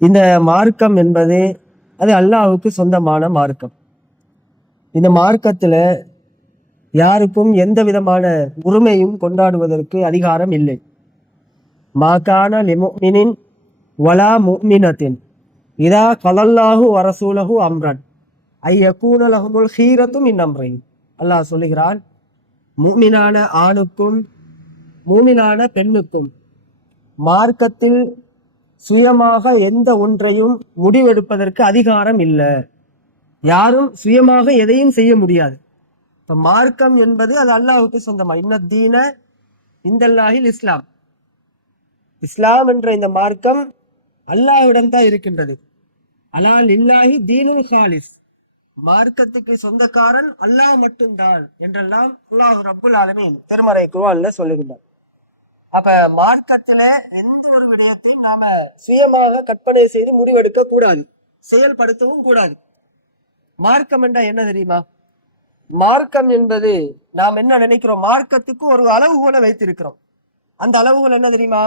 இந்த மார்க்கம் என்பது அது அல்லாஹ்வுக்கு சொந்தமான மார்க்கம். இந்த மார்க்கத்துல யாருக்கும் எந்த விதமான உரிமையும் கொண்டாடுவதற்கு அதிகாரம் இல்லை. மாகான லிமுஃமினின் வலா முஃமினத்தின் இதா கலல்லாஹு வரசூலஹு அம்ரன் ஐயக்கூன லஹுமுல் ஹீரத்து மின் அம்ரின். அல்லாஹ் சொல்லுகிறான், முஃமினான ஆணுக்கும் மூமினான பெண்ணுக்கும் மார்க்கத்தில் சுயமாக எந்த ஒன்றையும் முடிவெடுப்பதற்கு அதிகாரம் இல்லை. யாரும் சுயமாக எதையும் செய்ய முடியாது. இப்ப மார்க்கம் என்பது அது அல்லாஹ்வுக்கு சொந்தமா. இன்னத்தீன இந்தல்லாஹில் இஸ்லாம். இஸ்லாம் என்ற இந்த மார்க்கம் அல்லாஹ்விடம் தான் இருக்கின்றது. அலால் இல்லாஹி தீனுல் ஹாலிஸ். மார்க்கத்துக்கு சொந்தக்காரன் அல்லாஹ் மட்டும்தான் என்றெல்லாம் அல்லாஹ் ரப்புல் ஆலமீன் திருமறை குர்ஆன்ல சொல்லுகின்றார். அப்ப மார்க்கத்துல எந்த ஒரு விடயத்தையும் நாம சுயமாக கற்பனை செய்து முடிவெடுக்க கூடாது, செயல்படுத்தவும் கூடாது. மார்க்கம் என்றா என்ன தெரியுமா? மார்க்கம் என்பது நாம் என்ன நினைக்கிறோம், மார்க்கத்துக்கு ஒரு அளவுகோலை வைத்திருக்கிறோம். அந்த அளவுகோல் என்ன தெரியுமா?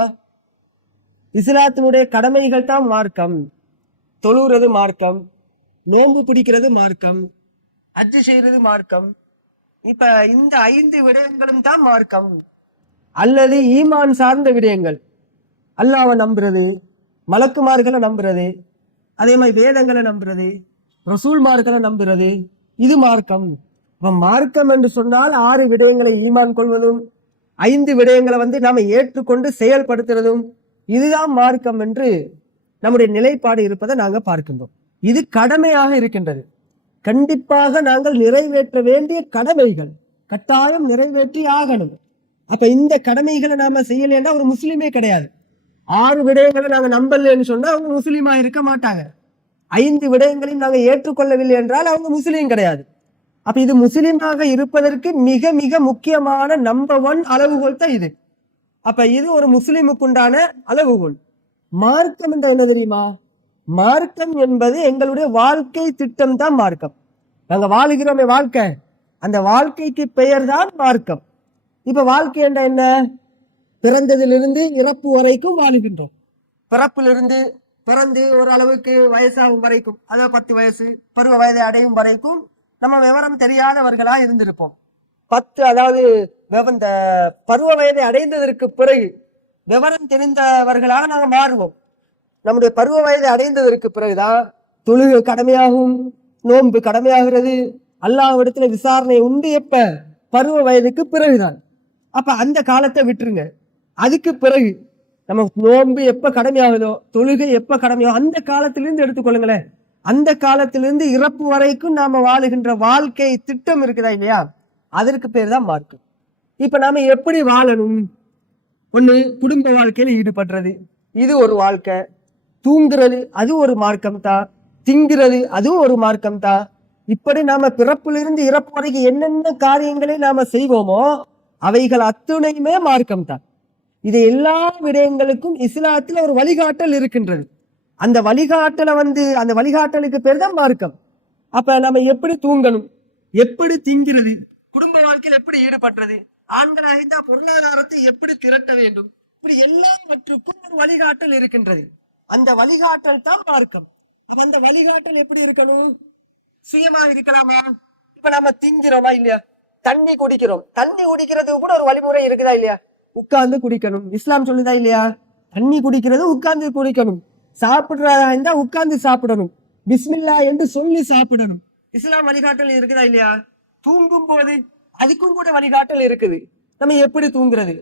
இஸ்லாத்தினுடைய கடமைகள் தான் மார்க்கம். தொழுகிறது மார்க்கம், நோன்பு பிடிக்கிறது மார்க்கம், ஹஜ் செய்யறது மார்க்கம். இப்ப இந்த 5 விடயங்களும் தான் மார்க்கம். அல்லது ஈமான் சார்ந்த விடயங்கள், அல்லாஹ்வை நம்புறது, மலக்குமார்களை நம்புறது, அதே மாதிரி வேதங்களை நம்புறது, ரசூல்மார்களை நம்புறது, இது மார்க்கம். மார்க்கம் என்று சொன்னால் 6 விடயங்களை ஈமான் கொள்வதும் 5 விடயங்களை நாம ஏற்றுக்கொண்டு செயல்படுத்துறதும் இதுதான் மார்க்கம் என்று நம்முடைய நிலைப்பாடு இருப்பதை நாங்க பார்க்கின்றோம். இது கடமையாக இருக்கின்றது. கண்டிப்பாக நாங்கள் நிறைவேற்ற வேண்டிய கடமைகள், கட்டாயம் நிறைவேற்றி ஆகணும். அப்ப இந்த கடமைகளை நாம செய்யலைன்னா ஒரு முஸ்லீமே கிடையாது. 6 விடயங்களை நாங்க நம்பலன்னு சொன்னா அவங்க முஸ்லீமா இருக்க மாட்டாங்க. 5 விடயங்களையும் நாங்க ஏற்றுக்கொள்ளவில்லை என்றால் அவங்க முஸ்லீம் கிடையாது. அப்ப இது முஸ்லீமாக இருப்பதற்கு மிக மிக முக்கியமான நம்பர் 1 அளவுகோல் தான் இது. அப்ப இது ஒரு முஸ்லீமுக்கு உண்டான அளவுகோல். மார்க்கம் என்ற என்ன தெரியுமா? மார்க்கம் என்பது எங்களுடைய வாழ்க்கை திட்டம் தான் மார்க்கம். நாங்க வாழுகிறோமே வாழ்க்கை, அந்த வாழ்க்கைக்கு பெயர் தான் மார்க்கம். இப்ப வாழ்க்கை என்ற என்ன? பிறந்ததிலிருந்து இறப்பு வரைக்கும் வாழுகின்றோம். பிறப்பிலிருந்து பிறந்து ஒரு அளவுக்கு வயசாகும் வரைக்கும், அதாவது 10 வயசு பருவ வயதை அடையும் வரைக்கும் நம்ம விவரம் தெரியாதவர்களா இருந்திருப்போம். 10 அதாவது இந்த பருவ வயதை அடைந்ததற்கு பிறகு விவரம் தெரிந்தவர்களாக நாங்க மாறுவோம். நம்முடைய பருவ வயதை அடைந்ததற்கு பிறகுதான் தொழுகை கடமையாகும், நோன்பு கடமையாகிறது, அல்லாஹ்விடத்துல விசாரணை உண்டு. எப்ப? பருவ வயதுக்கு பிறகுதான். அப்ப அந்த காலத்தை விட்டுருங்க. அதுக்கு பிறகு நம்ம நோன்பு எப்ப கடமையாகுதோ, தொழுகை எப்ப கடமையோ அந்த காலத்திலிருந்து எடுத்துக்கொள்ளுங்களேன். அந்த காலத்திலிருந்து இறப்பு வரைக்கும் நாம வாழுகின்ற வாழ்க்கை திட்டம் இருக்குதா இல்லையா, அதற்கு பேர் தான் மார்க்கம். இப்ப நாம எப்படி வாழணும்? ஒண்ணு, குடும்ப வாழ்க்கையில ஈடுபடுறது, இது ஒரு வாழ்க்கை. தூங்குறது அது ஒரு மார்க்கம் தான். திங்கிறது அதுவும் ஒரு மார்க்கம் தான். இப்படி நாம பிறப்பிலிருந்து இறப்பு வரைக்கும் என்னென்ன காரியங்களை நாம செய்வோமோ அவைகள் அத்துணையுமே மார்க்கம் தான். இது எல்லா விடயங்களுக்கும் இஸ்லாத்துல ஒரு வழிகாட்டல் இருக்கின்றது. அந்த வழிகாட்டலை அந்த வழிகாட்டலுக்கு பேர் தான் மார்க்கம். அப்ப நம்ம எப்படி தூங்கணும், எப்படி திங்கிறது, குடும்ப வாழ்க்கையில் எப்படி ஈடுபடுறது, ஆண்களாக இருந்தா பொருளாதாரத்தை எப்படி திரட்ட வேண்டும், இப்படி எல்லாவற்றுக்கும் ஒரு வழிகாட்டல் இருக்கின்றது. அந்த வழிகாட்டல் தான் மார்க்கம். அந்த வழிகாட்டல் எப்படி இருக்கணும்? சுயமா இருக்கலாமா? இப்ப நம்ம திங்கிறோமா இல்லையா? தண்ணி குடிக்கிறோம், தண்ணி குடிக்கிறதுக்கு கூட ஒரு வழிமுறை இருக்குதா இல்லையா? உட்கார்ந்து குடிக்கணும். இஸ்லாம் சொல்லுதா இல்லையா? தண்ணி குடிக்கிறது உட்கார்ந்து குடிக்கணும். சாப்பிடுறதா இருந்தா உட்கார்ந்து சாப்பிடணும், பிஸ்மில்லா என்று சொல்லி சாப்பிடணும். இஸ்லாம் வழிகாட்டல் இருக்குதா இல்லையா? தூங்கும் போது அதுக்கும் கூட வழிகாட்டல் இருக்குது. நம்ம எப்படி தூங்குறது,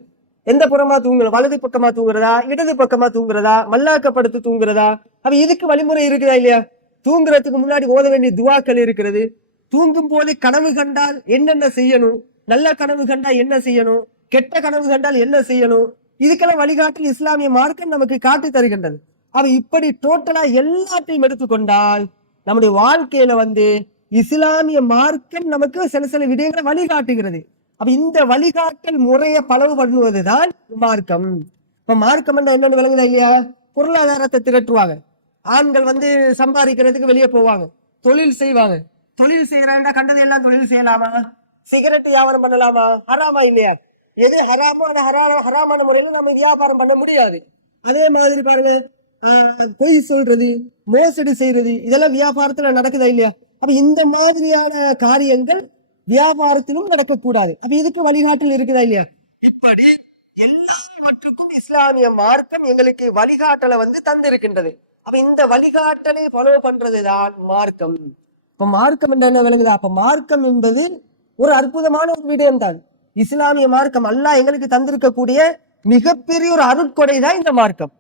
எந்த புறமா தூங்குறோம், வலது பக்கமா தூங்குறதா, இடது பக்கமா தூங்குறதா, மல்லாக்கப்படுத்து தூங்குறதா, அப்ப இதுக்கு வழிமுறை இருக்குதா இல்லையா? தூங்குறதுக்கு முன்னாடி ஓத வேண்டிய துவாக்கள் இருக்கிறது. தூங்கும் போது கனவு கண்டால் என்னென்ன செய்யணும், நல்ல கனவு கண்டா என்ன செய்யணும், கெட்ட கனவு கண்டால் என்ன செய்யணும், இதுக்கெல்லாம் வழிகாட்டல் இஸ்லாமிய மார்க்கம் நமக்கு காட்டி தருகின்றது. அவ இப்படி டோட்டலா எல்லாத்தையும் எடுத்துக்கொண்டால் நம்முடைய வாழ்க்கையில இஸ்லாமிய மார்க்கம் நமக்கு சில சில விடயங்களை வழிகாட்டுகிறது. அப்ப இந்த வழிகாட்டல் முறையை பலவு பண்ணுவதுதான் மார்க்கம். இப்ப மார்க்கம் என்னன்னு விளங்குதா இல்லையா? பொருளாதாரத்தை திரட்டுவாங்க. ஆண்கள் சம்பாதிக்கிறதுக்கு வெளியே போவாங்க, தொழில் செய்வாங்க. தொழில் செய்யறாண்டா கண்டது எல்லாம் தொழில் செய்யலாமா? சிகரெட் வியாபாரம் பண்ணலாமா? ஹராமா இல்லையா? எது ஹராமோ ஹராமான முறையில நம்ம வியாபாரம் பண்ண முடியாது. அதே மாதிரி பாருங்க, பொய் சொல்றது, மோசடி செய்யறது, இதெல்லாம் வியாபாரத்துல நடக்குதா இல்லையா? அப்ப இந்த மாதிரியான காரியங்கள் வியாபாரத்திலும் நடக்கக்கூடாது. அப்ப இதுக்கு வழிகாட்டல் இருக்குதா இல்லையா? இப்படி எல்லாவற்றுக்கும் இஸ்லாமிய மார்க்கம் எங்களுக்கு வழிகாட்டலை தந்திருக்கின்றது. அப்ப இந்த வழிகாட்டலை ஃபாலோ பண்றதுதான் மார்க்கம். இப்ப மார்க்கம் என்ற என்ன விளங்குதா? அப்ப மார்க்கம் என்பது ஒரு அற்புதமான ஒரு விடயம் தான். இஸ்லாமிய மார்க்கம் அல்லாஹ் எங்களுக்கு தந்திருக்கக்கூடிய மிகப்பெரிய ஒரு அருட்கொடை தான் இந்த மார்க்கம்.